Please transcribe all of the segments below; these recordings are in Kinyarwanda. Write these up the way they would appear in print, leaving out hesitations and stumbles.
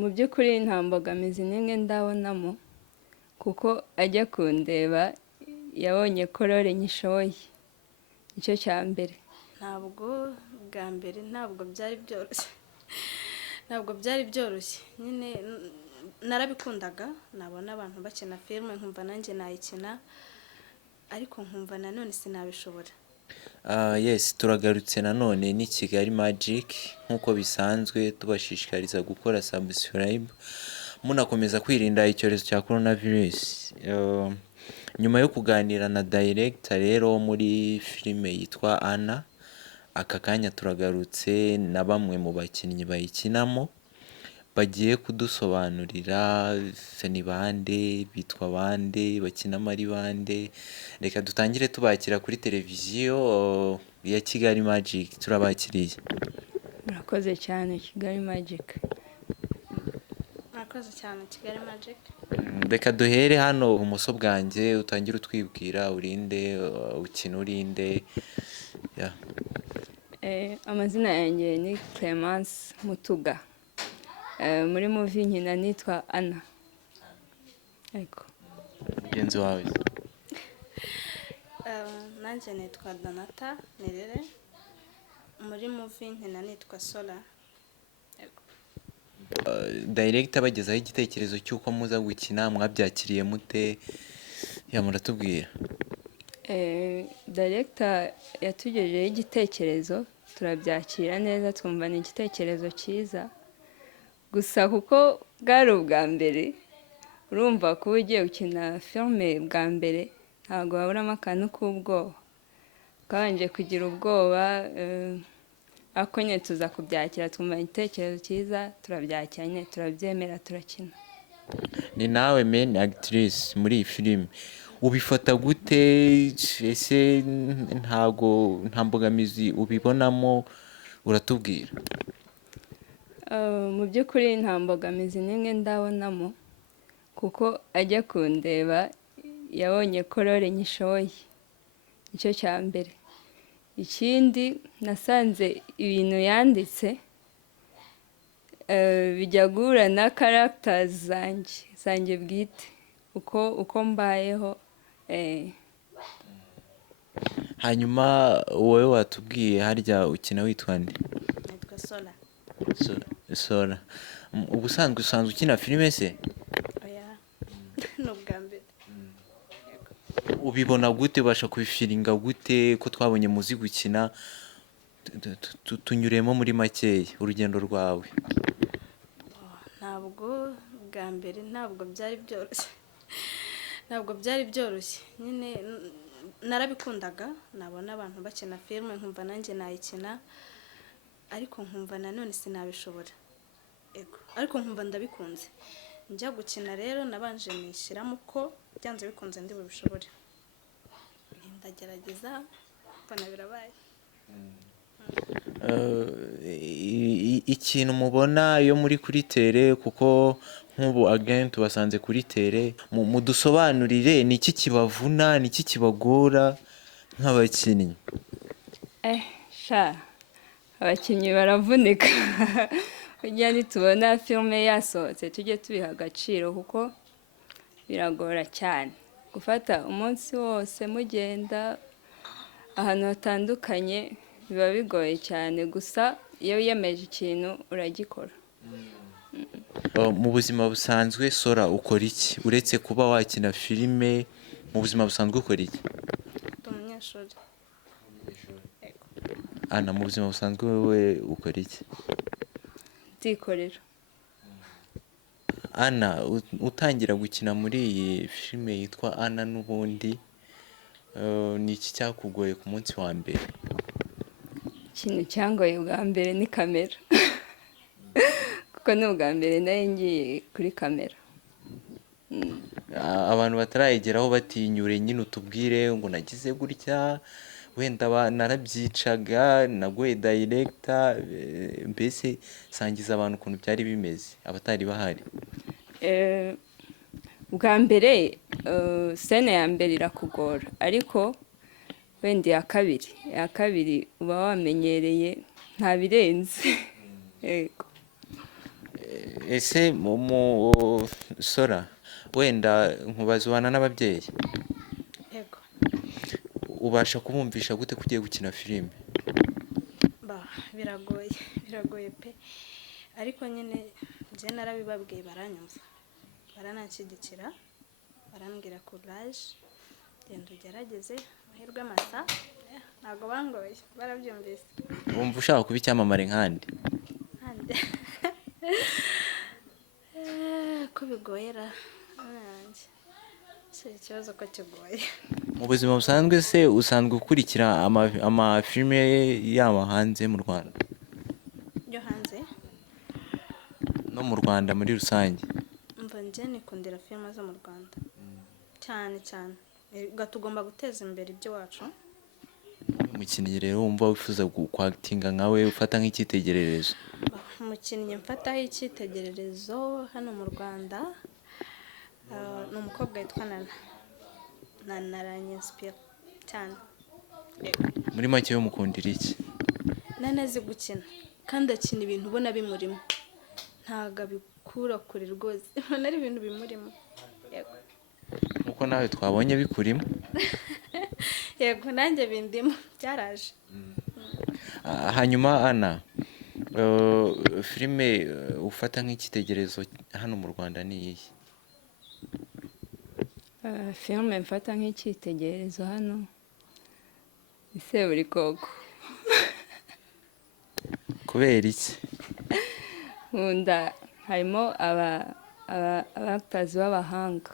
Mu by'ukuri nta mbogamizi n'imwe ndabonamo kuko ajya kundeba yabonye ko role nyishoboye, nicyo cya mbere. Ntabwo bwa mbere ntabwo byari byoroshye ntabwo byari byoroshye nyine narabikundaga, nabona abantu bakina filime nkumva nanjye nayikina, ariko nkumva nanone sinabishobora. Yes, turagarutse nanone ni Kigali Magic nk'uko bisanzwe tubashishikariza gukora subscribe munakomeza kwirinda icyorezo cya coronavirus. Nyuma yo kuganira na director rero muri filime yitwa Annah, aka kanya turagarutse na bamwe mu bakinnyi bayikinamo bagiye kudusobanurira ni bande, bitwa bande, bakinamo ari bande. Reka dutangire tubakira kuri televiziyo ya Kigali Magic. Turabakiriye. Murakoze cyane Kigali Magic. Murakoze cyane Kigali Magic. Reka duhere hano ubumoso bwanjye, utangire utwibwira urinde, ukina urinde. Amazina yanjye ni Clemence Mutuga. Muri movie nkina nitwa Annah. Ego. Mugenzi wawe? Nanjye nitwa Donata Nerere. Muri movie nkina nitwa Sola. Ego. Director bagezaho igitekerezo cy'uko muza gukina, mwabyakiriye mute? Muratubwira. Director yatugejejeho igitekerezo, turabyakira neza, twumva ni igitekerezo cyiza. Gusa kuko bwari ubwa mbere, urumva kuba ugiye gukina filime bwa mbere ntabwo waburamo akantu k'ubwoba. Twabanje kugira ubwoba, ariko nyine tuza kubyakira, twumva igitekerezo cyiza, turabyakira nyine, turabyemera, turakina. Ni nawe main actress muri iyi filime, ubifata gute? Ese nta mbogamizi ubibonamo? Uratubwira. Mu by'ukuri nta mbogamizi n'imwe ndabonamo kuko ajya kundeba yabonye ko role nyishoboye, nicyo cya mbere. Ikindi nasanze ibintu yanditse bijya guhura na characters zanjye bwite, uko mbayeho. Hanyuma wowe watubwiye harya ukina witwa nde? Nitwa Sola. Sola. Ubusanzwe usanzwe ukina filime se? Oya. No bwa mbere. Ubibona gute? Ubasha kubifiringa gute ko twabonye muzi gukina? Tunyuremo muri makeya urugendo rwawe. Ntabwo bwa mbere ntabwo byari byoroshye ntabwo byari byoroshye nyine narabikundaga, nabona abantu bakina filime nkumva nanjye nayikina, ariko nkumva nanone sinabishobora. Ego, ariko nkumva ndabikunze. Njya gukina rero nabanje nishyiramo ko byanze bikunze ndi bubishobore. Ndagerageza mbona birabaye. Ikintu mubona iyo muri kuri tele, kuko nk'ubu again tubasanze kuri tele, mudusobanurire ni iki kibavuna, ni iki kibagora nk'abakinnyi? Abakinnyi baravunika. Kugira nitubona filime yasohotse tujye tubiha agaciro kuko biragora cyane. Gufata umunsi wose mugenda ahantu hatandukanye biba bigoye cyane, gusa iyo wiyemeje ikintu uragikora. Mu buzima busanzwe Sora ukora iki uretse kuba wakina filime? Mu buzima busanzwe ukora iki? Ndi umunyeshuri. Annah, mu buzima busanzwe wowe ukora iki? Ndikorera. Annah, utangira gukina muri iyi filime yitwa Annah n'ubundi, ni iki cyakugoye ku munsi wa mbere? Ikintu cyangoye bwa mbere ni kamera. Kuko ni ubwa mbere nari ngiye kuri kamera. Abantu batarayigeraho batinyure, nyine utubwire ngo nagize gutya, wenda narabyicaga, nagoye director, mbese sangiza abantu ukuntu byari bimeze abatari bahari. Bwa mbere scene ya mbere irakugora, ariko wenda iya kabiri uba wamenyereye nta birenze. Yego. ese sora wenda nkubaza ubana n'ababyeyi yego ubasha kubumvisha gute ko ugiye gukina filime biragoye pe ariko nyine njye narabibabwiye baranyumva barananshyigikira barambwira courage genda ugerageze amahirwe masa ntabwo bangoye barabyumvise wumva ushaka kuba icyamamare nkandi ko bigoye ra si ikibazo ko kigoye mu buzima busanzwe se usanzwe ukurikira amafilime yaba hanze mu Rwanda yo hanze no mu Rwanda muri rusange mva njye nikundira filime zo mu Rwanda cyane cyane tugomba guteza imbere iby'iwacu umukinnyi rero wumva wifuza kwakitinga nkawe ufata nk'icyitegererezo umukinnyi mfataho icyitegererezo hano mu Rwanda ni umukobwa witwa Annah aranyinspira cyane muri make yo mukundira iki Annah azi gukina kandi akina ibintu ubona bimurimo ntago abikura kure rwose ubona ari ibintu bimurimo yego nkuko nawe twabonye bikurimo yego nanjye bindimo byaraje hanyuma Annah filime ufata nk'icyitegererezo hano mu Rwanda ni iyihe filime mfata nk'icyitegererezo hano ni Seburikoko kubera iki nkunda harimo abatazi b'abahanga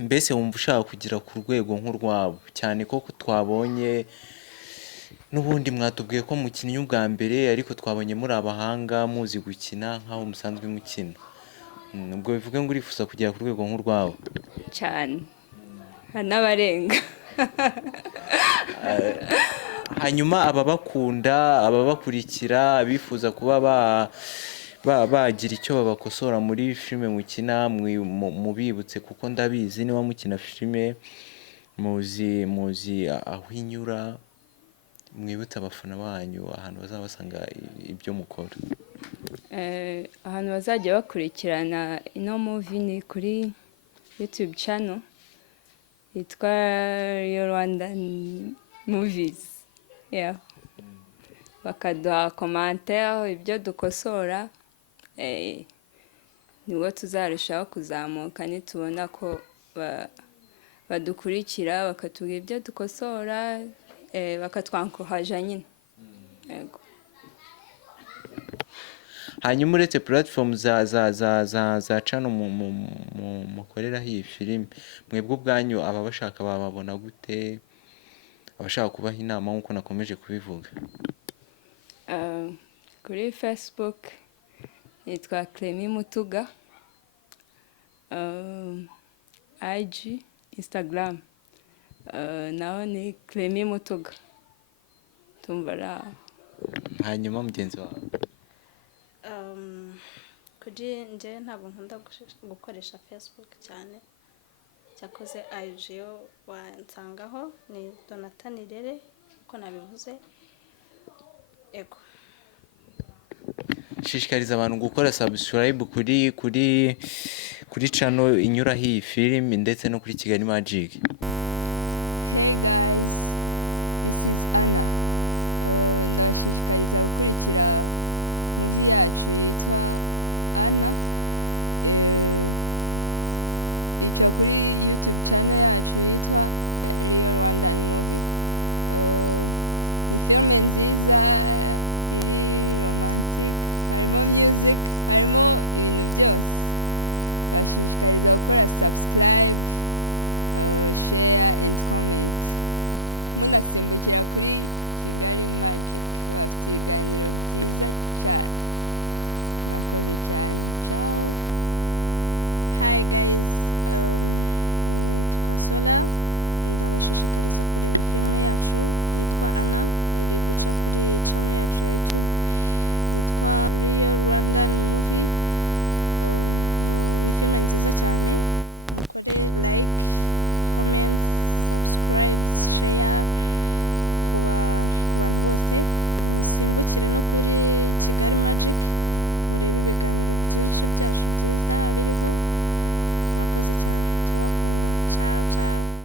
mbese wumva ushaka kugera ku rwego nk'urwabo cyane ko twabonye n'ubundi mwatubwiye ko mukinnyi ubwa mbere ariko twabonye muri abahanga muzi gukina nk'aho musanzwe mukina ubwo bivuga ngo urifuza kugera ku rwego nk'urwabo cyane hari n'abarenga hanyuma ababakunda ababakurikira abifuza kuba bagira icyo babakosora muri filime mukina mubibutse kuko ndabizi niba mukina filime muzi aho inyura mwibutse abafana banyu ahantu bazabasanga ibyo mukora ahantu bazajya bakurikirana ino movie ni kuri YouTube channel yitwa Rwandan Movies bakaduha commentaire ibyo dukosora niwo tuzarushaho kuzamuka nitubona ko badukurikira bakatubwira ibyo dukosora bakatwankoraja nyine yego hanyuma uretse platform za channel mukoreraho iyi filime mwebwe ubwanyu ababashaka bababona gute abashaka kubaha inama nk'uko nakomeje kubivuga kuri Facebook yitwa Mutuga IG Instagram naho ni Mutuga tumva hanyuma mugenzi wawe kuri njye ntabwo nkunda gukoresha Facebook cyane cyakoze IG yo wansangaho ni Donatanirere uko nabivuze ego shishikariza abantu gukora subscribe kuri channel inyuraho iyi filime ndetse no kuri Kigali Magic